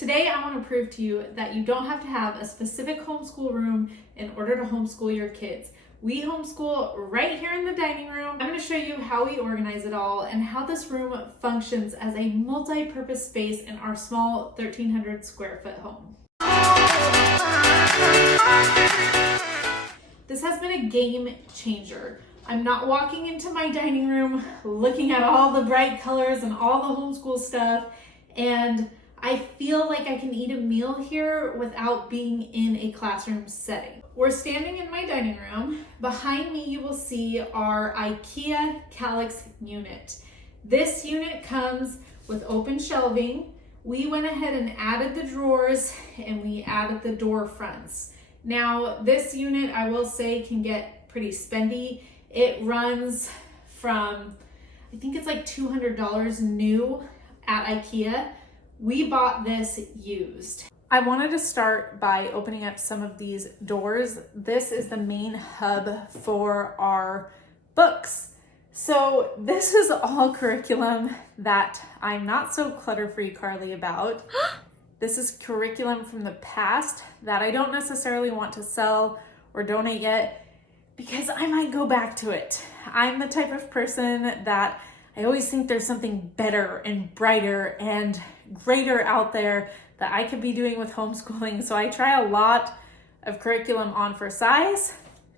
Today, I want to prove to you that you don't have to have a specific homeschool room in order to homeschool your kids. We homeschool right here in the dining room. I'm going to show you how we organize it all and how this room functions as a multi-purpose space in our small 1,300 square foot home. This has been a game changer. I'm not walking into my dining room looking at all the bright colors and all the homeschool stuff, and I feel like I can eat a meal here without being in a classroom setting. We're standing in my dining room. Behind me, you will see our IKEA Kallax unit. This unit comes with open shelving. We went ahead and added the drawers and we added the door fronts. Now, this unit, I will say, can get pretty spendy. It runs from, I think it's like $200 new at IKEA. We bought this used. I wanted to start by opening up some of these doors. This is the main hub for our books. So this is all curriculum that I'm not so clutter-free Carli about. This is curriculum from the past that I don't necessarily want to sell or donate yet because I might go back to it. I'm the type of person that I always think there's something better and brighter and greater out there that I could be doing with homeschooling. So I try a lot of curriculum on for size.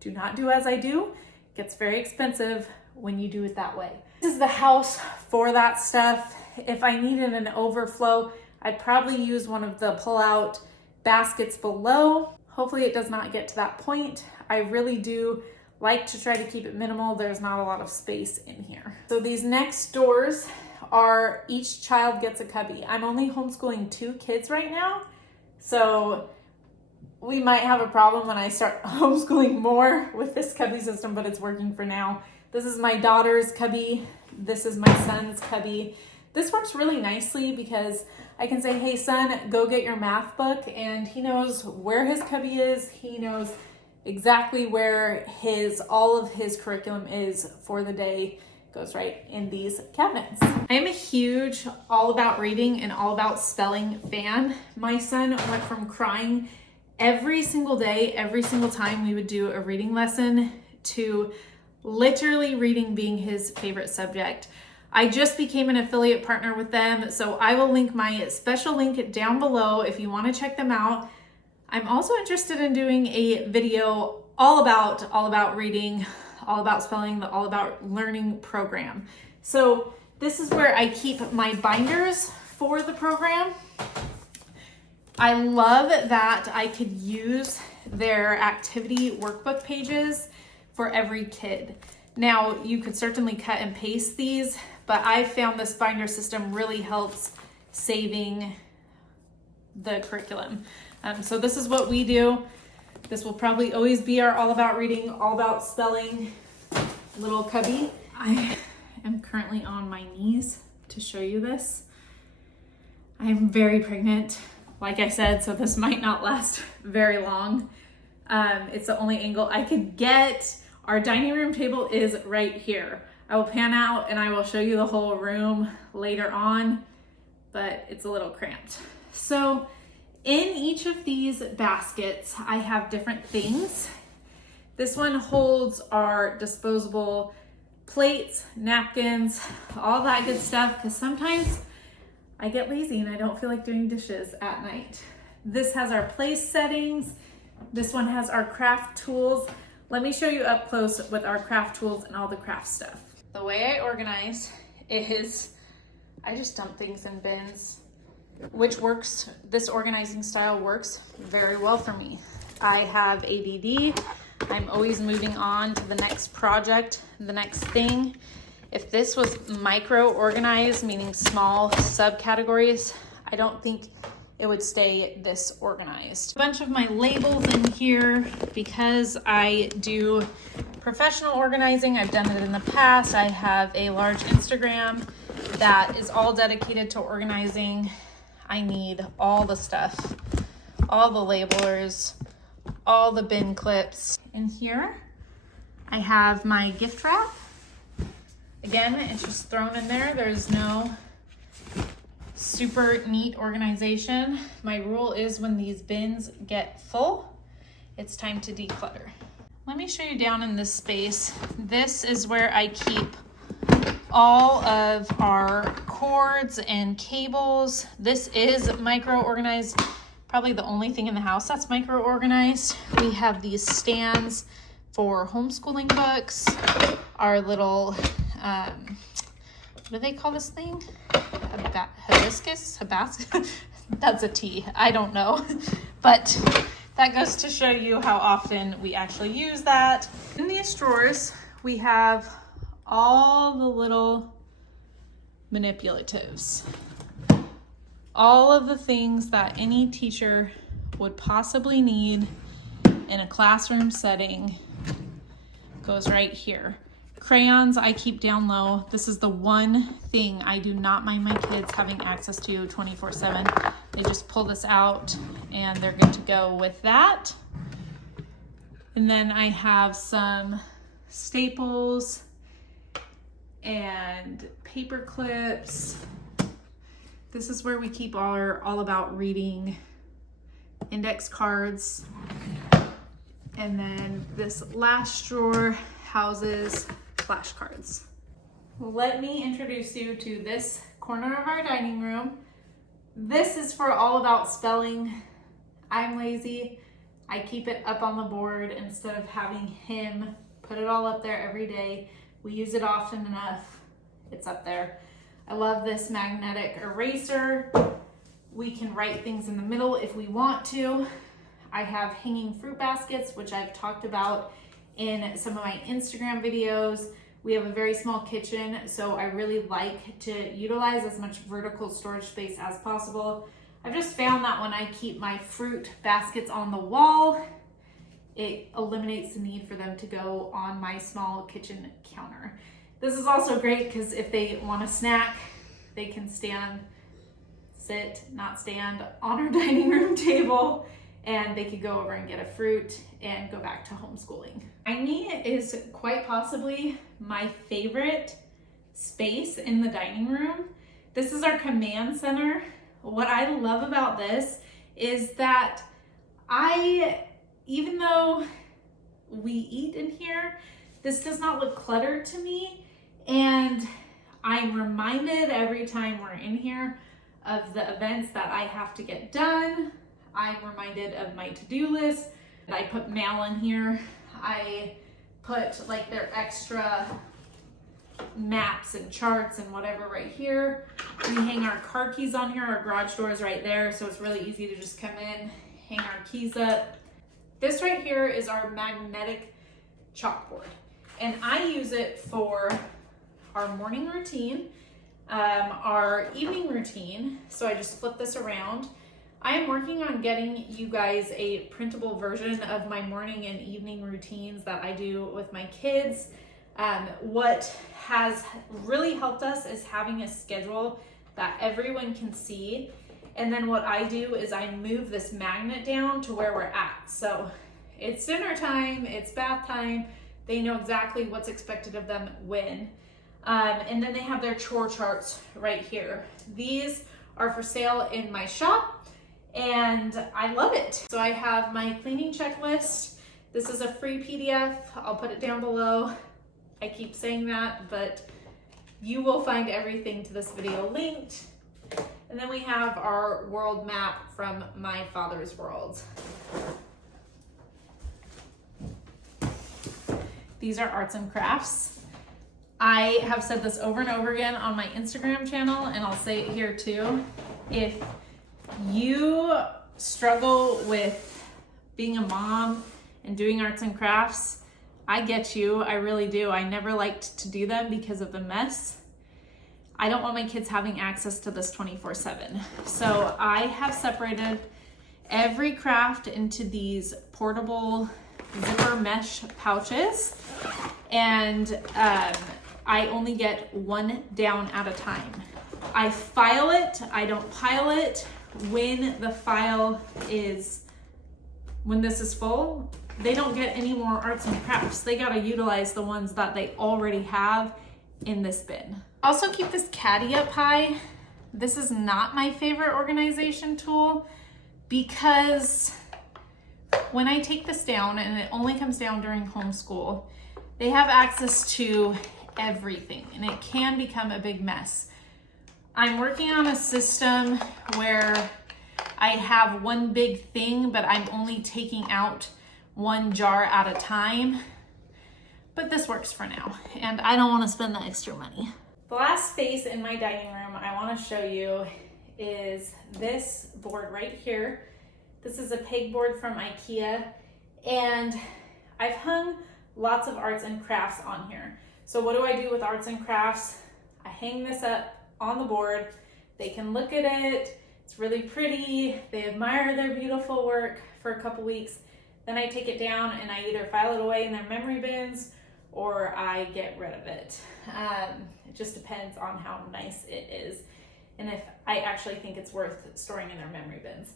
Do not do as I do. It gets very expensive when you do it that way. This is the house for that stuff. If I needed an overflow, I'd probably use one of the pull-out baskets below. Hopefully it does not get to that point. I really do like to try to keep it minimal. There's not a lot of space in here. So these next doors are each child gets a cubby. I'm only homeschooling 2 kids right now, so we might have a problem when I start homeschooling more with this cubby system, but it's working for now. This is my daughter's cubby. This is my son's cubby. This works really nicely because I can say, hey son, go get your math book, and he knows where his cubby is. He knows exactly where all of his curriculum is for the day. Goes right in these cabinets. I am a huge all about reading and all about spelling fan. My son went from crying every single day, every single time we would do a reading lesson, to literally reading being his favorite subject. I just became an affiliate partner with them, so I will link my special link down below if you want to check them out. I'm also interested in doing a video all about reading, all about spelling, the all about learning program. So this is where I keep my binders for the program. I love that I could use their activity workbook pages for every kid. Now, you could certainly cut and paste these, but I found this binder system really helps saving the curriculum. So this is what we do. This will probably always be our all about reading, all about spelling little cubby. I am currently on my knees to show you this. I am very pregnant, like I said, so this might not last very long. It's the only angle I could get. Our dining room table is right here. I will pan out and I will show you the whole room later on, but it's a little cramped. So in each of these baskets, I have different things. This one holds our disposable plates, napkins, all that good stuff, because sometimes I get lazy and I don't feel like doing dishes at night. This has our place settings. This one has our craft tools. Let me show you up close with our craft tools and all the craft stuff. The way I organize is I just dump things in bins, which works. This organizing style works very well for me. I have ADD. I'm always moving on to the next project, the next thing. If this was micro organized, meaning small subcategories, I don't think it would stay this organized. A bunch of my labels in here because I do professional organizing. I've done it in the past. I have a large Instagram that is all dedicated to organizing. I need all the stuff, all the labelers, all the bin clips. In here, I have my gift wrap. Again, it's just thrown in there. There's no super neat organization. My rule is when these bins get full, it's time to declutter. Let me show you down in this space. This is where I keep all of our cords and cables. This is micro-organized, probably the only thing in the house that's micro-organized. We have these stands for homeschooling books, our little, what do they call this thing? Hibiscus? That's a tea, I don't know. But that goes to show you how often we actually use that. In these drawers, we have all the little manipulatives. All of the things that any teacher would possibly need in a classroom setting goes right here. Crayons I keep down low. This is the one thing I do not mind my kids having access to 24/7. They just pull this out and they're good to go with that. And then I have some staples and paper clips. This is where we keep our all about reading index cards. And then this last drawer houses flashcards. Let me introduce you to this corner of our dining room. This is for all about spelling. I'm lazy. I keep it up on the board instead of having him put it all up there every day. We use it often enough. It's up there. I love this magnetic eraser. We can write things in the middle if we want to. I have hanging fruit baskets, which I've talked about in some of my Instagram videos. We have a very small kitchen, so I really like to utilize as much vertical storage space as possible. I've just found that when I keep my fruit baskets on the wall, it eliminates the need for them to go on my small kitchen counter. This is also great because if they want a snack, they can sit, not stand on our dining room table, and they could go over and get a fruit and go back to homeschooling. Dining is quite possibly my favorite space in the dining room. This is our command center. What I love about this is that even though we eat in here, this does not look cluttered to me. And I'm reminded every time we're in here of the events that I have to get done. I'm reminded of my to-do list. I put mail in here. I put like their extra maps and charts and whatever right here. We hang our car keys on here. Our garage door is right there, so it's really easy to just come in, hang our keys up. This right here is our magnetic chalkboard, and I use it for our morning routine, our evening routine. So I just flip this around. I am working on getting you guys a printable version of my morning and evening routines that I do with my kids. What has really helped us is having a schedule that everyone can see. And then what I do is I move this magnet down to where we're at. So it's dinner time, it's bath time. They know exactly what's expected of them when. And then they have their chore charts right here. These are for sale in my shop, and I love it. So I have my cleaning checklist. This is a free PDF. I'll put it down below. I keep saying that, but you will find everything to this video linked. And then we have our world map from my father's world. These are arts and crafts. I have said this over and over again on my Instagram channel, and I'll say it here too. If you struggle with being a mom and doing arts and crafts, I get you, I really do. I never liked to do them because of the mess. I don't want my kids having access to this 24/7. So I have separated every craft into these portable zipper mesh pouches, and I only get one down at a time. I file it, I don't pile it. When this is full, they don't get any more arts and crafts. They gotta utilize the ones that they already have in this bin. Also keep this caddy up high this is not my favorite organization tool because when I take this down, and it only comes down during homeschool, they have access to everything and it can become a big mess. I'm working on a system where I have one big thing, but I'm only taking out one jar at a time. But this works for now, and I don't want to spend the extra money. The last space in my dining room I want to show you is this board right here. This is a pegboard from IKEA, and I've hung lots of arts and crafts on here. So what do I do with arts and crafts? I hang this up on the board. They can look at it. It's really pretty. They admire their beautiful work for a couple weeks. Then I take it down and I either file it away in their memory bins or I get rid of it. It just depends on how nice it is and if I actually think it's worth storing in their memory bins.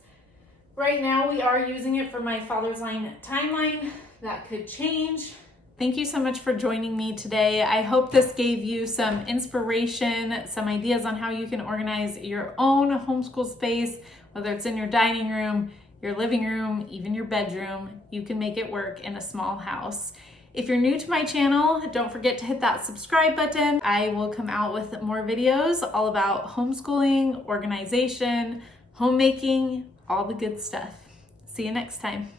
Right now we are using it for my Father's Line timeline. That could change. Thank you so much for joining me today. I hope this gave you some inspiration, some ideas on how you can organize your own homeschool space, whether it's in your dining room, your living room, even your bedroom. You can make it work in a small house. If you're new to my channel, don't forget to hit that subscribe button. I will come out with more videos all about homeschooling, organization, homemaking, all the good stuff. See you next time.